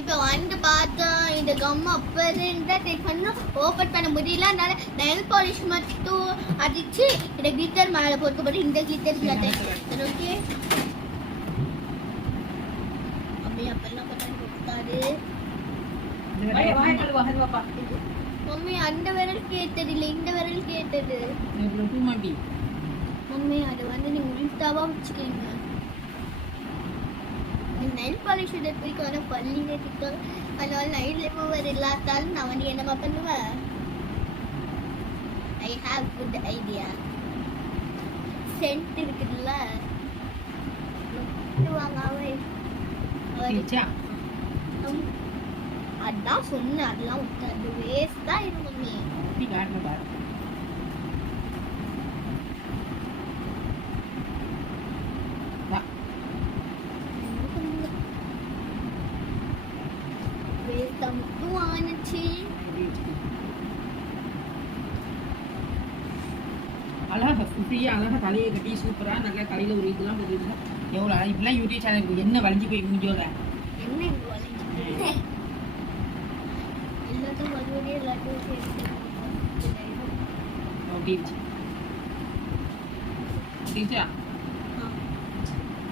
இப்போ வந்து பார்த்தா இந்த கம் அப்போ ட்ரை பண்ணோம் ஓப்பன் பண்ண முடியல. அதனால நெயில் பாலிஷ் மட்டும் அடிச்சு இந்த கிளிட்டர் மேலே போட்டு இந்த கிளிட்டர் சரி ஓகே. அப்படி அப்பெல்லாம் கொடுத்தாரு. மம்மி அந்த விரல் கேட்டது இல்லை, இந்த விரல் கேட்டது. மம்மி அது வந்து நீங்க உள்டாவா வச்சுக்கீங்க. நெல் பாலிஷ் எடுத்துக்கு வர பள்ளிங்க திட்டம். அதனால நைட்ல போவது இல்லாதாலும் நான் வந்து என்னமா பண்ணுவேன். I have good idea. Scent இருக்குதுல்ல வாங்க அதான் சொன்னேன். அதெல்லாம் அது வேஸ்ட் தான் இது மம்மி. அழகா ஃப்ரீயா அழகா தலையை கட்டி சூப்பரா நல்லா தலையில ஒரு இதெல்லாம் போட்டுருந்தா எவ்வளோ இப்படிலாம் யூடியூப் சேனலுக்கு என்ன வளைஞ்சு போய் முடிஞ்சோட என்ன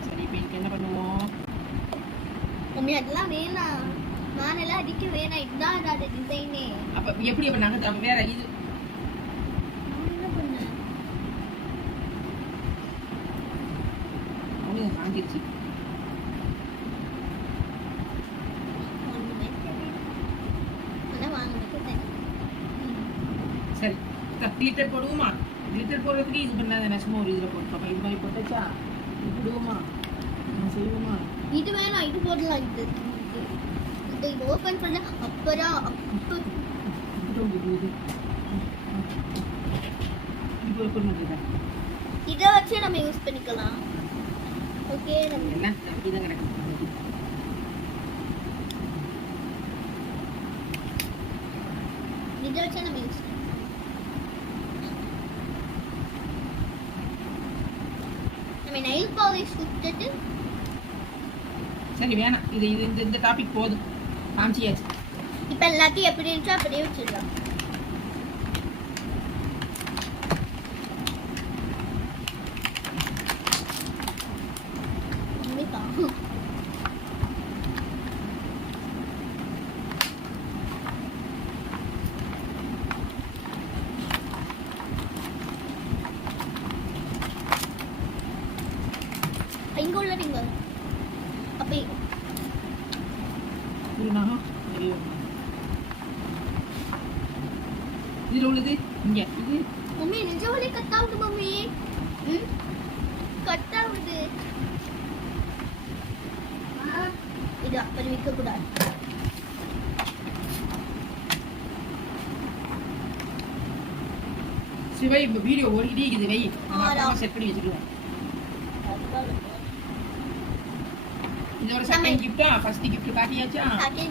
சரி இப்போ என்ன பண்ணுவோம்? அதெல்லாம் வேணாம், நானெல்லாம் அடிக்க வேணாம். இதுதான் அது டிசைனே. அப்ப எப்படி அப்ப நாங்க வேற இது வாங்கிடுச்சு. சரி கிளிட்டர் போடுவோமா? கிளிட்டர் போடுறதுக்கு இது பண்ணாத நெசமா ஒரு இதில் போட்டுப்பா. இது மாதிரி போட்டாச்சா இது போடுவோமா? செய்வோமா? இது வேணாம், இது போடலாம். இது ஓபன் பண்ண அப்புறம் இதை வச்சு நம்ம யூஸ் பண்ணிக்கலாம். ஓகே நம்ம எல்லாம் அப்படிதான் கிடக்கும். இதை வச்சு நம்ம யூஸ் நம்ம நெயில் பாலிஷ் விட்டுட்டு சரி வேணாம். இது இது இந்த டாபிக் போதும், காமிச்சியாச்சு. இப்போ எல்லாத்தையும் எப்படி இருந்துச்சோ அப்படியே வச்சிடலாம். இங்க உள்ள நீங்க அப்ப இதுல உள்ளது இங்க இது மம்மி நிஜமாலே கட் ஆகுது மம்மி. கட் ஆகுது. இது அப்படி வைக்க கூடாது. சிவை வீடியோ ஓடிக்கிட்டே இருக்குது. வை செட் பண்ணி வச்சுருவேன். இதோட செகண்ட் கிஃப்ட்டா? ஃபர்ஸ்ட் கிஃப்ட் காட்டியாச்சா?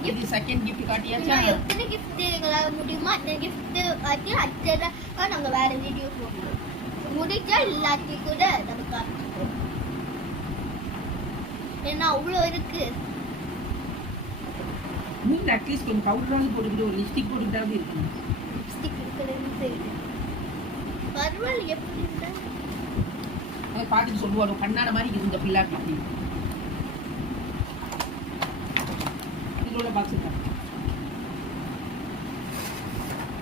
இது செகண்ட் கிஃப்ட் காட்டியாச்சா? எத்தனை கிஃப்ட் எங்களால முடியுமா அந்த கிஃப்ட் காட்டி அடுத்ததா நாங்க வேற வீடியோ போடுவோம். முடிஞ்சா எல்லாத்தையும் கூட நம்ம காட்டுவோம். ஏன்னா அவ்வளோ இருக்கு. நீங்க அட்லீஸ்ட் கொஞ்சம் பவுடராவது போட்டுக்கிட்டு ஒரு லிப்ஸ்டிக் போட்டுக்கிட்டாவது இருக்கு. லிப்ஸ்டிக் இருக்கிறது சரி பரவாயில்ல. எப்படி இருக்கா அதை பார்த்துட்டு சொல்லுவாங்க கண்ணாட மாதிரி இருந்த பிள்ளாட்டி அப்படி இதோட பாக்ஸ் இருக்கா?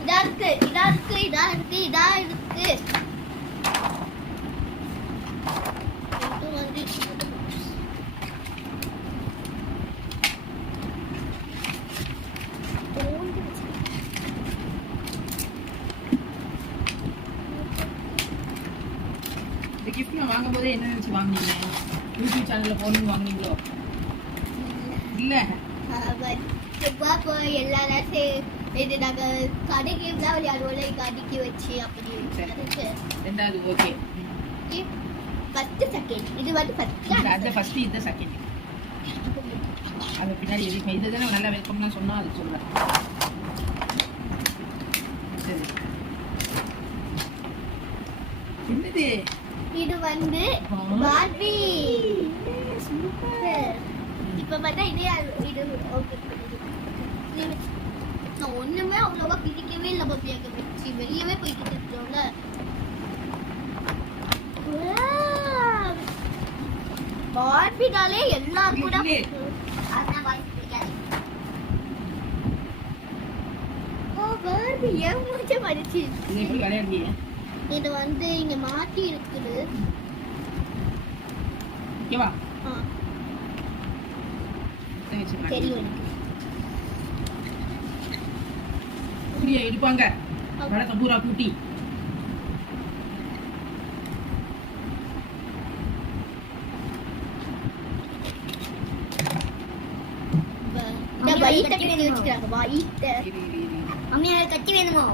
இதா இருக்கு, இதா இருக்கு, இதா இருக்கு, இதா இருக்கு. இது வந்து இந்த கிஃப்ட் நான் வாங்கும் போதே என்ன நினைச்சு வாங்குனீங்க? யூடியூப் சேனல்ல போகணும்னு வாங்குனீங்களோ? இல்ல எல்லாரும் இது நாங்க கடைக்கு தான் விளையாடுவோம். கடைக்கு வச்சு அப்படி ரெண்டாவது ஓகே. ஃபர்ஸ்ட் செகண்ட் இது வந்து ஃபர்ஸ்ட் ஃபர்ஸ்ட் இது செகண்ட். அது பின்னாடி எதுக்கு இதுதானே நல்லா வெல்கம்னா சொன்னா அது சொல்றேன். சரி என்னது இது வந்து பார்பி. சூப்பர். இப்ப பார்த்தா இது ஓகே. நான் ஒண்ணுமே அவ்வளவா பிடிக்கவே இல்லை பாப்பி அங்க வச்சு வெளியவே போய்கிட்டு இருக்கோம்ல. பார்பினாலே எல்லாரும் கூட இல்லையே. அதான் பார்பி பிடிக்காது. ஓ பார்பி ஏன் மூச்ச மடிச்சு இது எப்படி விளையாடுவீங்க? இது வந்து இங்க மாட்டி இருக்குது. ஓகேவா? ஆ, வச்சு தெரியும் எனக்கு. அப்படியே எடுப்பாங்க வடக்க பூரா கூட்டி. இந்த வயித்தை கட்டி வச்சுக்கிறாங்க வயித்தை. இரு, இரு, இரு, இரு. அம்மியால கட்டி வேணுமோ?